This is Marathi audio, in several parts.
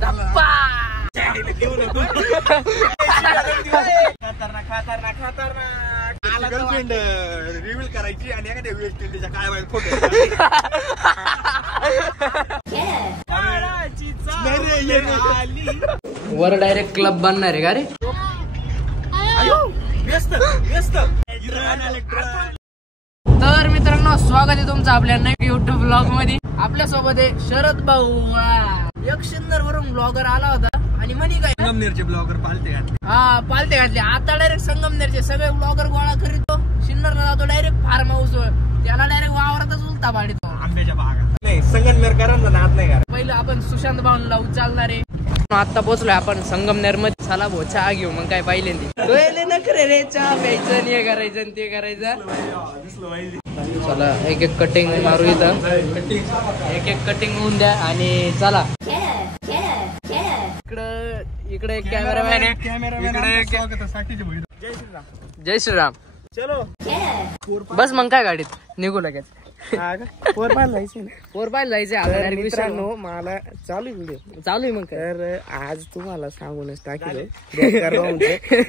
गर्लफ्रेंड रिव्हील करायची आणि एखाद्या वेस्ट इंडिजच्या काय वाईट फोटो वर डायरेक्ट क्लब बनणार आहे का रे? तर मित्रांनो स्वागत आहे तुमचं आपल्या नवीन युट्यूब ब्लॉग मध्ये. आपल्या सोबत आहे शरद भाऊ. एक सिन्नर वरून ब्लॉगर आला होता आणि म्हणे काय संगमनेरचे ब्लॉगर पालते घातले. हा पालते घातले. आता डायरेक्ट संगमनेरचे सगळे ब्लॉगर गोळा करीतो. सिन्नरला जातो डायरेक्ट फार्म हाऊस वर. त्याला डायरेक्ट वावरातच उलटा पाडतो आंब्याच्या बागा. नाही संगमनेरकरांचा नाद नाही करा. पहिलं आपण सुशांत भाऊंला उचलणार आहे. आता पोहोचलोय आपण संगमनेर मध्ये. चला भाऊ चहा घेऊ मग काय पहिल्यांदी. नखरे रे चहा प्यायचं आणि हे करायचं आणि ते करायचं. चला एक एक कटिंग मारू इथं. एक एक कटिंग होऊन द्या आणि चला. इकडे एक कॅमेरामॅन आहे. जय श्रीराम. चलो बस मग काय गाडीत निघू लगेच. फोर पायला जायचं. फोर पायला जायचं मित्रांनो. मला चालू व्हिडिओ चालू आहे मग. तर आज तुम्हाला सांगूनच टाकलं.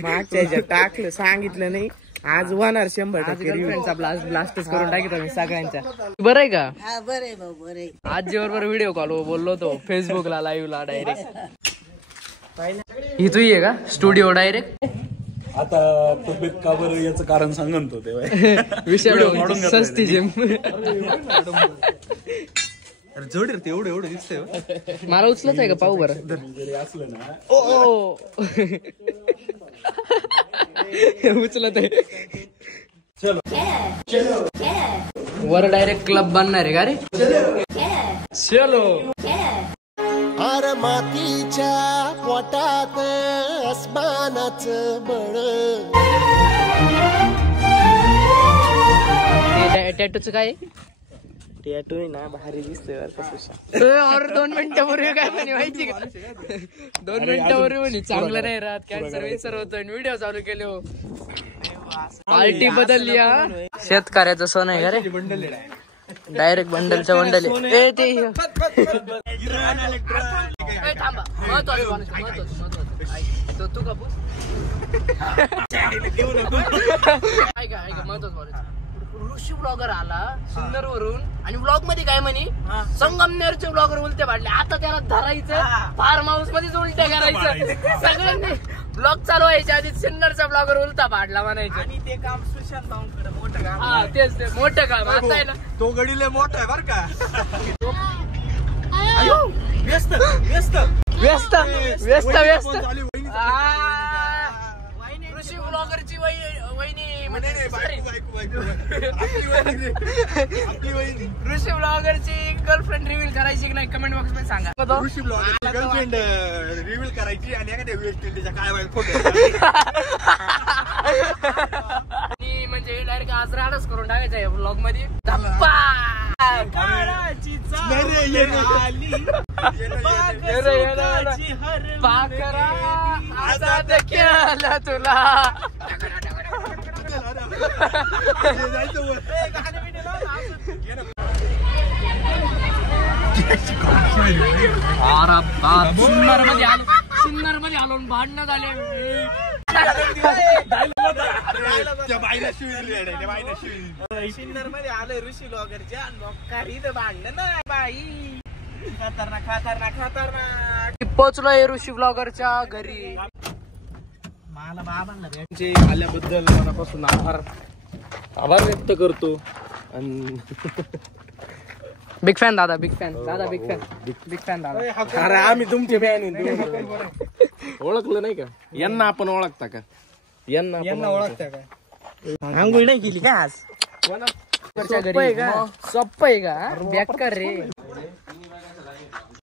मागच्या ह्याच्यात टाकलं सांगितलं नाही. आज होणार 100% ब्लास्टच करून टाकितो मी सगळ्यांच्या. बरं आहे का? बरे भाऊ बरे. आजी बरोबर व्हिडिओ कॉल बोललो होतो फेसबुकला लाईव्हला डायरेक्ट. ही तुझी आहे का स्टुडिओ डायरेक्ट? आता तब्येत का बरं याचं कारण सांगन तो तेव्हा विषय सस्ती जिम. जोड रे एवढं एवढं दिसतंय. मला उचलत आहे का पाहू बरं. जरी असलं ना ओ उचलत आहे. वर डायरेक्ट क्लब बनणार आहे का रे? चलो. हर मातीच्या पोटात अस्मानाचं बळ. टॅटूचं काय? टॅटू ना भारी दिसतोय. अरे 2 मिनिटापूर्वी काय म्हणे माहिती का? 2 मिनिटापूर्वी म्हणे चांगलं नाही राहत कॅन्सर विन्सर होतं. व्हिडिओ चालू केले हो. पार्टी बदलली. शेतकऱ्याचं सोन आहे का रे? Direct बंडलच्या bundle. तू कापूस ऋषी ब्लॉगर आला सिन्नर वरून आणि ब्लॉग मध्ये काय म्हणे संगमनेरचे ब्लॉगर उलटे पाडले. आता त्याला धरायचं फार्म हाऊस मध्येच उलटे करायचं. सगळ्यांनी ब्लॉग चालू व्हायच्या आधी सिन्नरचा ब्लॉगर उलटा पाडला म्हणायचं. आणि ते काम सुशांत भाऊंकडे मोठं काम. हा तेच ते मोठं काम. आता आहे ना तो गडीले मोठा आहे बर का. व्यस्त व्यस्त व्यस्त व्यस्त व्यस्त. चालू ऋषी ब्लॉगरची वहिनी ऋषी ब्लॉगरची गर्लफ्रेंड रिव्हील करायची की नाही कमेंट बॉक्स मध्ये सांगा. ऋषी ब्लॉगर गर्लफ्रेंड रिव्हील करायची आणि एखाद्या वेस्ट इंडिजच्या काय वाईट फोटो आणि म्हणजे डायरेक्ट आज राडच करून टाकायचं या ब्लॉग मध्ये. आजाद केला तुला. सिन्नर मध्ये आलो भांडणं झाले. सिन्नर मध्ये आलोय ऋषी ब्लॉगरच्या भांडण नाही बाई. खतरनाक खतरनाक खतरनाक. पोहोचलोय ऋषी ब्लॉगरच्या घरी. मला बाबांना त्यांचे आल्याबद्दल मनापासून आभार व्यक्त करतो. बिग फॅन दादा. बिग फॅन दादा. बिग फॅन बिग फॅन दादा. अरे आम्ही तुमचे फॅन ओळखलं नाही का? यांना आपण ओळखता का? यांना ओळखता का? आंघोळ नाही केली का आज? सोप्प आहे का? बेकार रे.